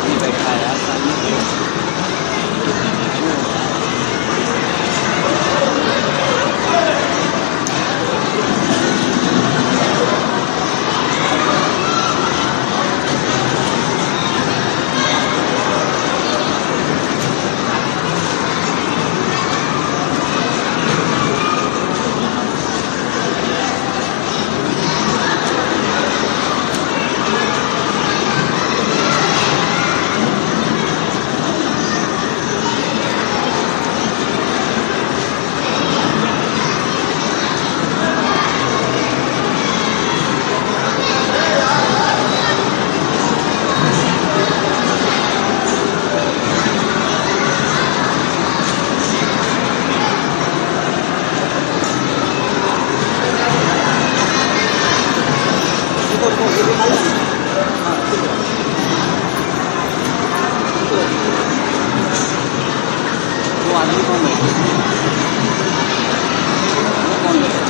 आदमी बैठा है यार सामने से। वो आदमी कौन बैठा वो कौन बैठा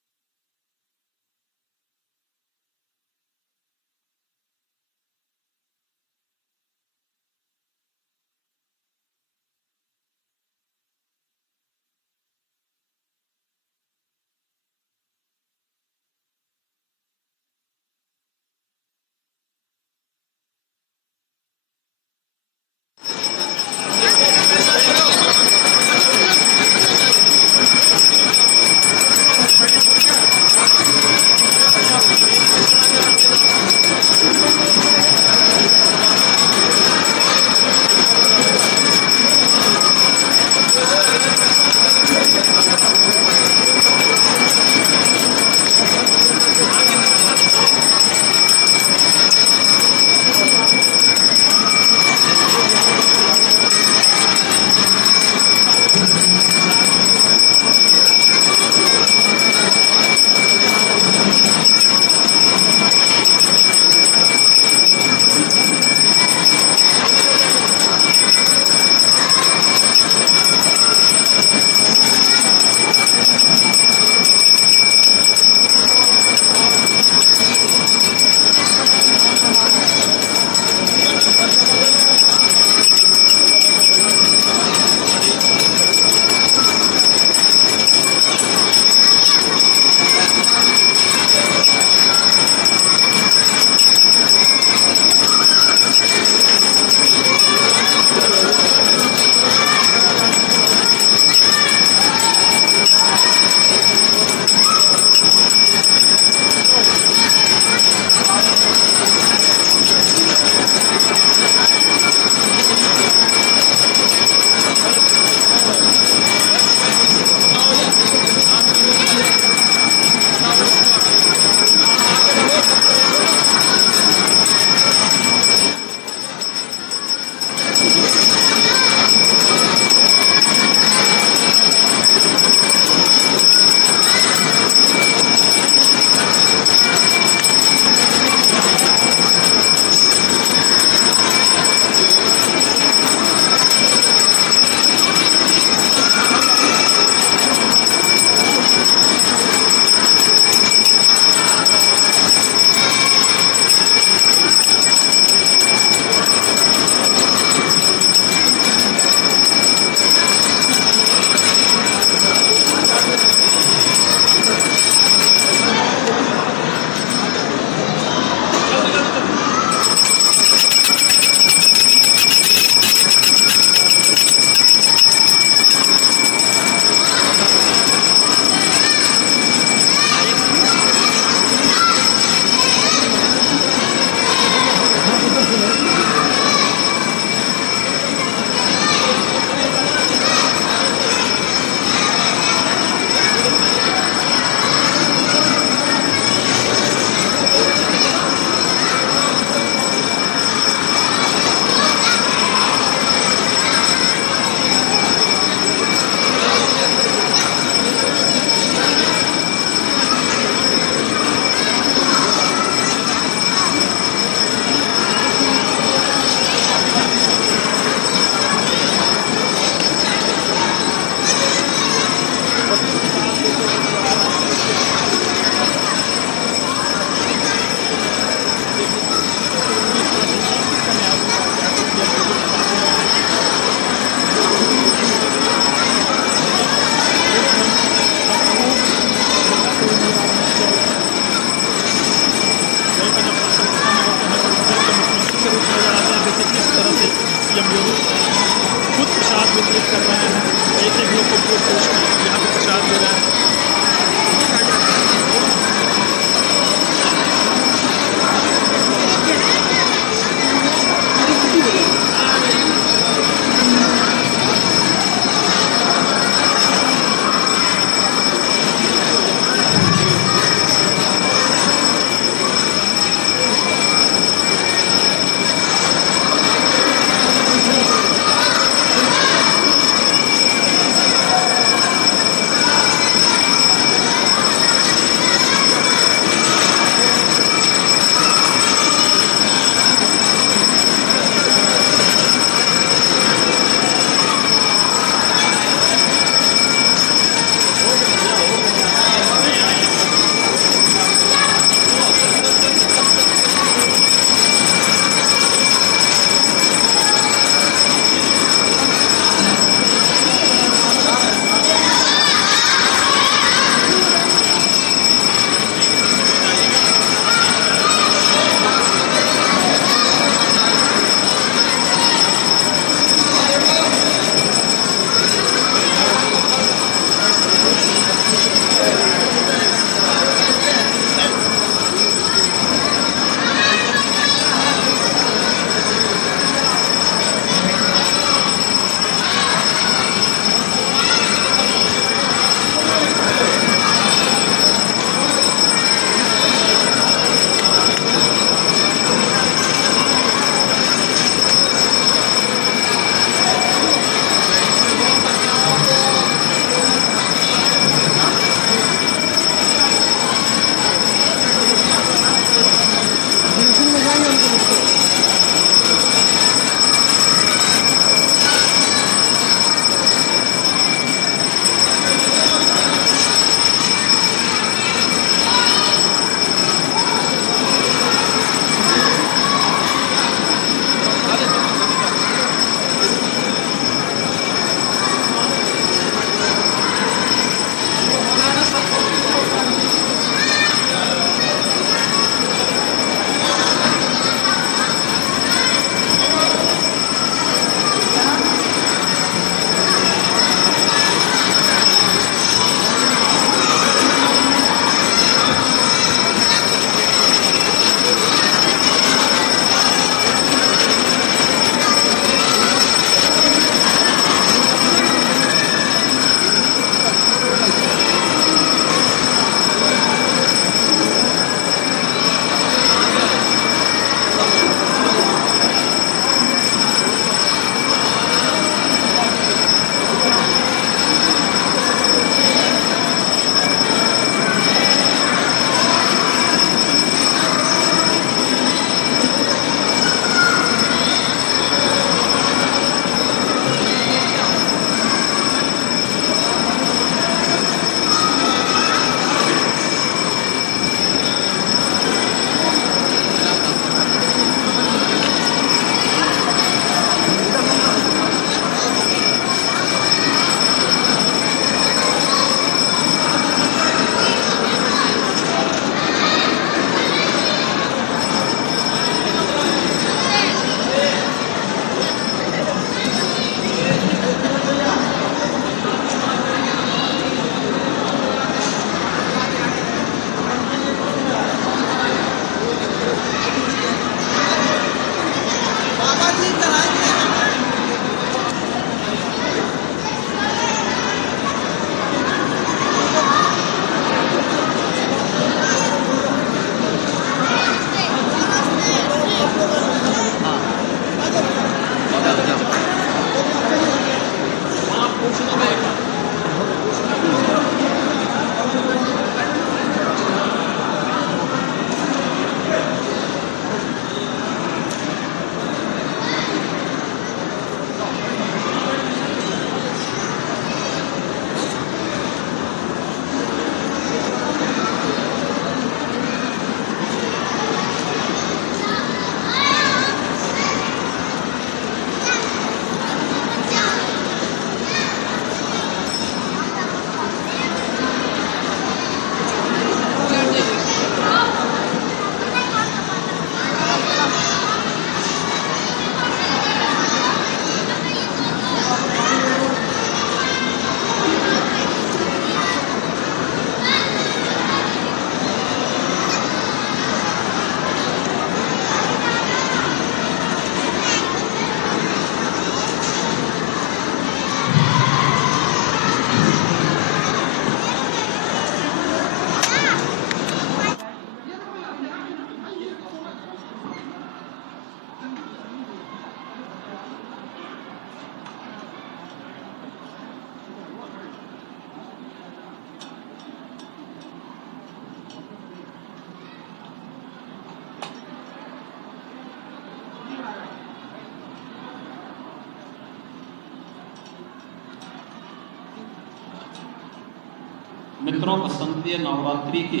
मित्रों, बसंतीय नवरात्रि की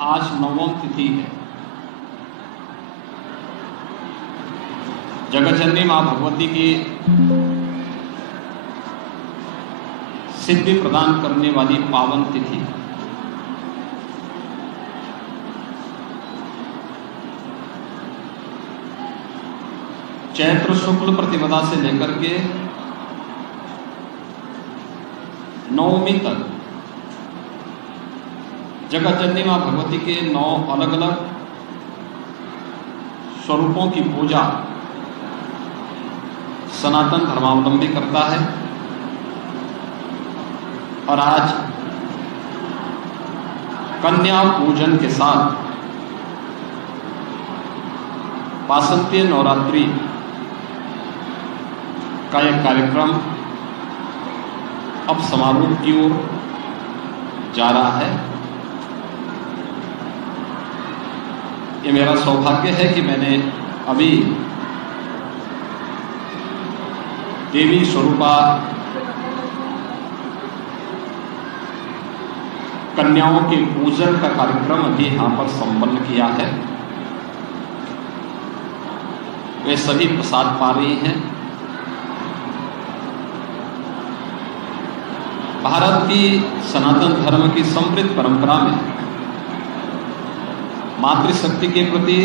आज 9वीं तिथि है। जगतजननी मां भगवती की सिद्धि प्रदान करने वाली पावन तिथि। चैत्र शुक्ल प्रतिपदा से लेकर के नवमी तक जगतजननी मां भगवती के 9 अलग अलग स्वरूपों की पूजा सनातन धर्मावलंबी करता है। और आज कन्या पूजन के साथ वासंतीय नवरात्रि का एक कार्यक्रम अब समारोह की ओर जा रहा है। ये मेरा सौभाग्य है कि मैंने अभी देवी स्वरूपा कन्याओं के पूजन का कार्यक्रम अभी यहाँ पर संपन्न किया है। वे सभी प्रसाद पा रही हैं। भारत की सनातन धर्म की समृद्ध परंपरा में मातृशक्ति के प्रति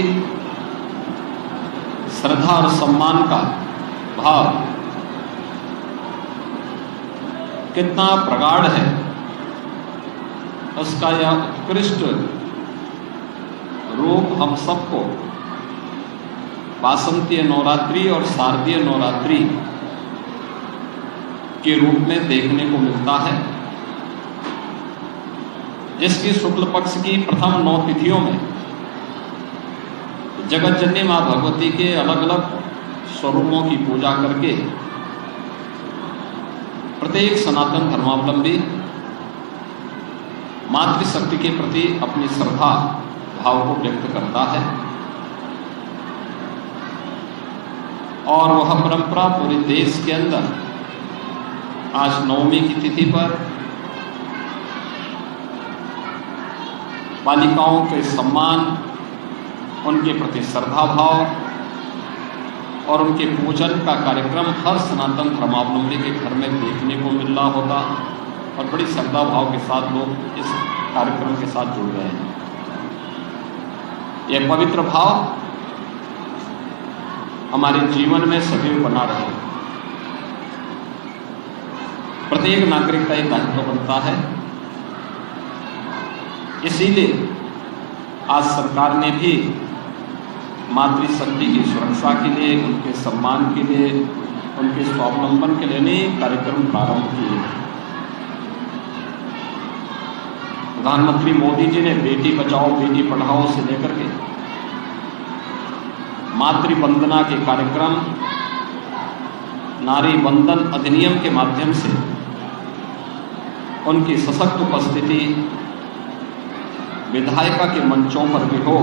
श्रद्धा और सम्मान का भाव कितना प्रगाढ़ है, उसका यह उत्कृष्ट रूप हम सबको वासंतीय नवरात्रि और शारदीय नवरात्रि के रूप में देखने को मिलता है, जिसकी शुक्ल पक्ष की प्रथम 9 तिथियों में जगतजननी मां भगवती के अलग अलग स्वरूपों की पूजा करके प्रत्येक सनातन धर्मावलंबी मातृशक्ति के प्रति अपनी श्रद्धा भाव को व्यक्त करता है। और वह परंपरा पूरे देश के अंदर आज 9वीं की तिथि पर बालिकाओं के सम्मान, उनके प्रति श्रद्धा भाव और उनके पूजन का कार्यक्रम हर सनातन धर्मावलंबी के घर में देखने को मिल रहा होता और बड़ी श्रद्धा भाव के साथ लोग इस कार्यक्रम के साथ जुड़ गए हैं। यह पवित्र भाव हमारे जीवन में सदैव बना रहे। प्रत्येक नागरिक का एक दायित्व बनता है। इसीलिए आज सरकार ने भी मातृशक्ति की सुरक्षा के लिए, उनके सम्मान के लिए, उनके स्वावलंबन के लिए अनेक कार्यक्रम प्रारंभ किए। प्रधानमंत्री मोदी जी ने बेटी बचाओ बेटी पढ़ाओ से लेकर के मातृ वंदना के कार्यक्रम, नारी वंदन अधिनियम के माध्यम से उनकी सशक्त उपस्थिति विधायिका के मंचों पर भी हो,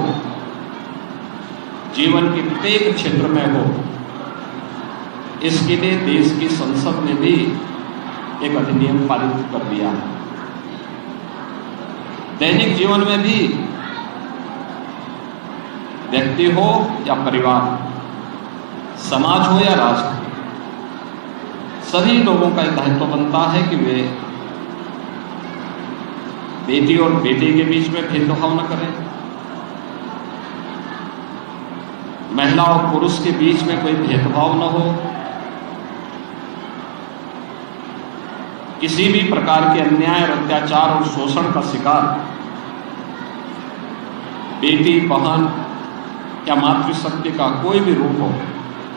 जीवन के प्रत्येक क्षेत्र में हो, इसके लिए देश की संसद ने भी एक अधिनियम पारित कर दिया है। दैनिक जीवन में भी व्यक्ति हो या परिवार, समाज हो या राष्ट्र, सभी लोगों का एक दायित्व बनता है कि वे बेटी और बेटे के बीच में भेदभाव न करें, महिला और पुरुष के बीच में कोई भेदभाव न हो, किसी भी प्रकार के अन्याय और अत्याचार और शोषण का शिकार बेटी, बहन या मातृशक्ति का कोई भी रूप हो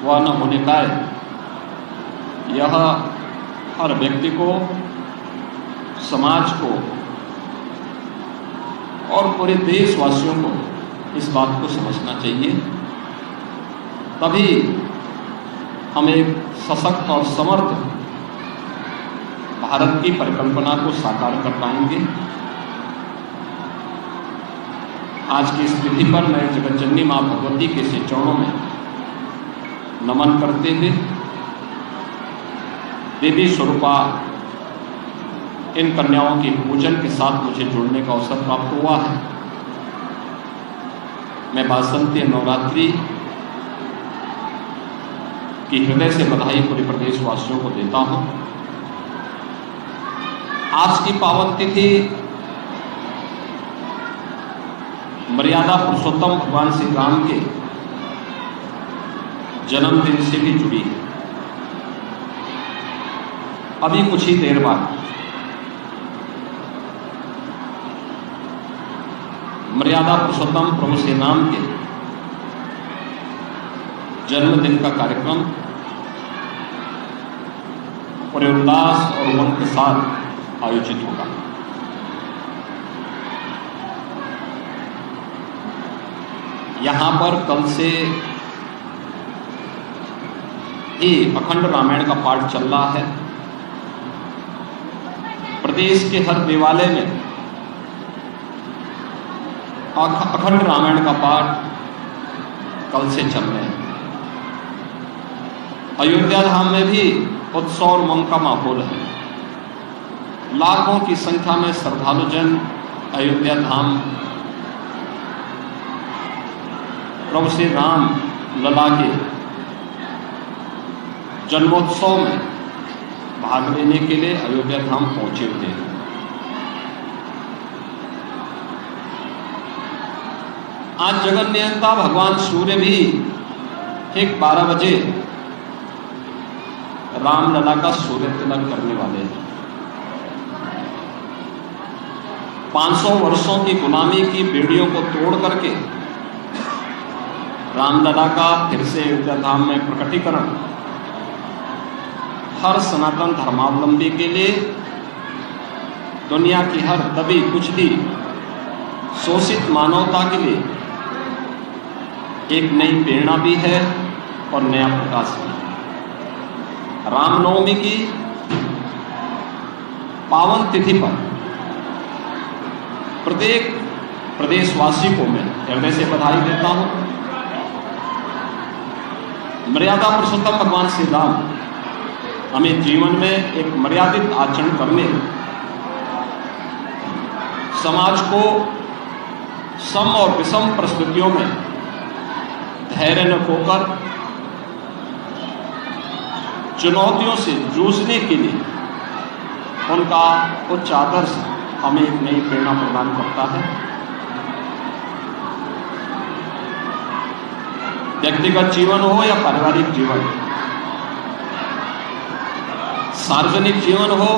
वह न होने पाए। यह हर व्यक्ति को, समाज को और पूरे देशवासियों को इस बात को समझना चाहिए। तभी हम एक सशक्त और समर्थ भारत की परिकल्पना को साकार कर पाएंगे। आज की इस तिथि पर मैं जगतजननी मां भगवती के चरणों में नमन करते हुए देवी स्वरूपा इन कन्याओं के पूजन के साथ मुझे जुड़ने का अवसर प्राप्त हुआ है। मैं वासंती नवरात्रि की हृदय से बधाई पूरे प्रदेशवासियों को देता हूं। आज की पावन तिथि मर्यादा पुरुषोत्तम भगवान श्री राम के जन्मदिन से भी जुड़ी है। अभी कुछ ही देर बाद मर्यादा पुरुषोत्तम प्रभु श्री राम के जन्मदिन का कार्यक्रम पूरे उल्लास और उमंग के साथ आयोजित होगा। यहां पर कल से ही अखंड रामायण का पाठ चल रहा है। प्रदेश के हर देवालय में अखंड रामायण का पाठ कल से चल रहे हैं। अयोध्या धाम में भी उत्सव और उमंग का माहौल है। लाखों की संख्या में श्रद्धालु जन अयोध्या धाम प्रभु श्री राम लला के जन्मोत्सव में भाग लेने के लिए अयोध्या धाम पहुंचे हुए हैं। आज जगन नियंता भगवान सूर्य भी ठीक 12 बजे रामलला का सूर्य तिलक करने वाले हैं। 500 वर्षों की गुलामी की बेड़ियों को तोड़ करके रामलला का फिर से अयोध्या धाम में प्रकटीकरण हर सनातन धर्मावलंबी के लिए, दुनिया की हर दबी कुचली शोषित मानवता के लिए एक नई प्रेरणा भी है और नया प्रकाश भी है। रामनवमी की पावन तिथि पर प्रत्येक प्रदेशवासी को मैं हृदय से बधाई देता हूं। मर्यादा पुरुषोत्तम भगवान श्री राम हमें जीवन में एक मर्यादित आचरण करने, समाज को सम और विषम परिस्थितियों में धैर्य न खोकर चुनौतियों से जूझने के लिए उनका उच्च आदर्श हमें एक नई प्रेरणा प्रदान करता है। व्यक्तिगत जीवन हो या पारिवारिक जीवन, सार्वजनिक जीवन हो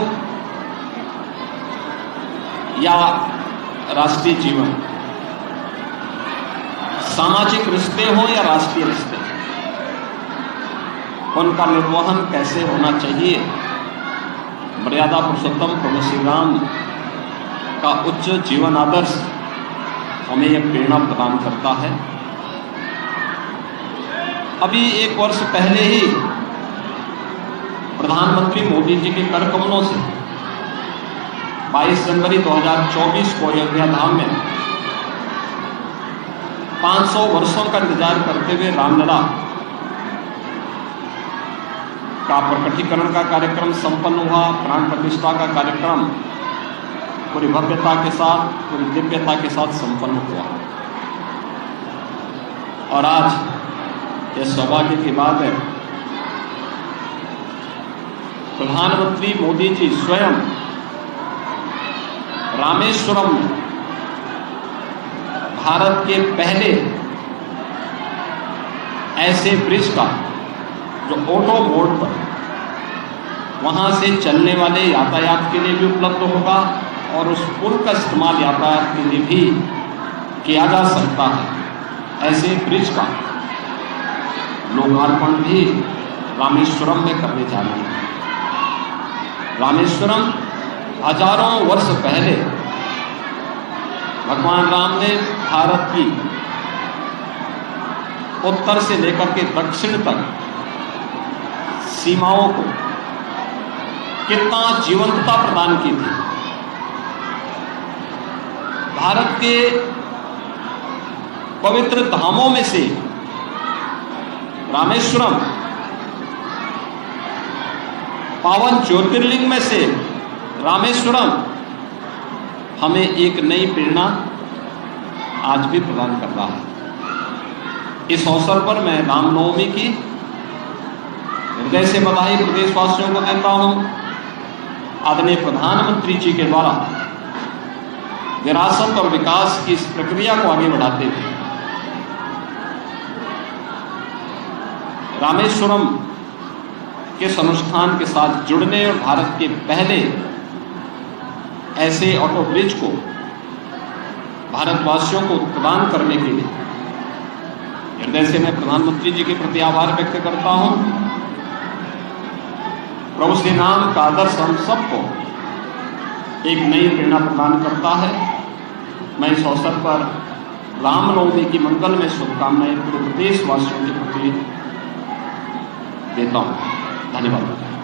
या राष्ट्रीय जीवन, सामाजिक रिश्ते हो या राष्ट्रीय रिश्ते, उनका निर्वहन कैसे होना चाहिए, मर्यादा पुरुषोत्तम प्रभु श्री राम का उच्च जीवन आदर्श हमें यह प्रेरणा प्रदान करता है। अभी 1 वर्ष पहले ही प्रधानमंत्री मोदी जी के कर कमलों से 22 जनवरी 2024 को अयोध्या धाम में 500 वर्षों का इंतजार करते हुए रामलला का प्रकटीकरण का कार्यक्रम संपन्न हुआ। प्राण प्रतिष्ठा का कार्यक्रम पूरी भव्यता के साथ, पूरी दिव्यता के साथ संपन्न हुआ। और आज यह सौभाग्य की बात है, प्रधानमंत्री मोदी जी स्वयं रामेश्वरम में भारत के पहले ऐसे ब्रिज का जो ऑटो मोड पर वहां से चलने वाले यातायात के लिए भी उपलब्ध होगा और उस पुल का इस्तेमाल यातायात के लिए भी किया जा सकता है, ऐसे ब्रिज का लोकार्पण भी रामेश्वरम में करने जा रहे हैं। रामेश्वरम हजारों वर्ष पहले भगवान राम ने भारत की उत्तर से लेकर के दक्षिण तक सीमाओं को कितना जीवंतता प्रदान की थी। भारत के पवित्र धामों में से रामेश्वरम पावन ज्योतिर्लिंग में से रामेश्वरम हमें एक नई प्रेरणा आज भी प्रदान कर रहा है। इस अवसर पर मैं रामनवमी की हृदय से बधाई प्रदेशवासियों को देता हूं। आदरणीय प्रधानमंत्री जी के द्वारा विरासत और विकास की इस प्रक्रिया को आगे बढ़ाते हुए रामेश्वरम के इस अनुष्ठान के साथ जुड़ने और भारत के पहले ऐसे ऑटो ब्रिज को भारतवासियों को प्रदान करने के लिए हृदय से मैं प्रधानमंत्री जी के प्रति आभार व्यक्त करता हूं। प्रभु श्री राम का आदर्श हम सबको एक नई प्रेरणा प्रदान करता है। मैं इस अवसर पर रामनवमी की मंगल में शुभकामनाएं पूरे प्रदेशवासियों के प्रति देता हूं। धन्यवाद।